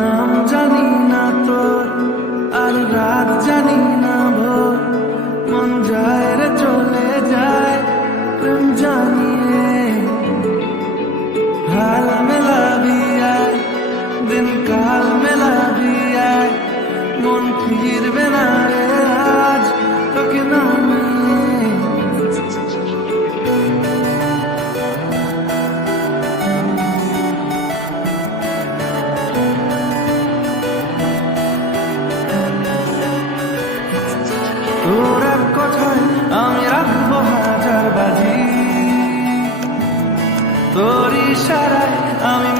নাম জানি না তোর, আর রাত জানি না ভোর, মন যায় রে চলে যায় প্রেম জানিয়ে। হাল মেলাবি আয়, দিন কাল মেলাবি আয়, মন ফিরবে না রে আজ তোকে না নিয়ে। তোর এক কথায় আমি রাখবো হাজার বাজি, তোর ইশারায় আমি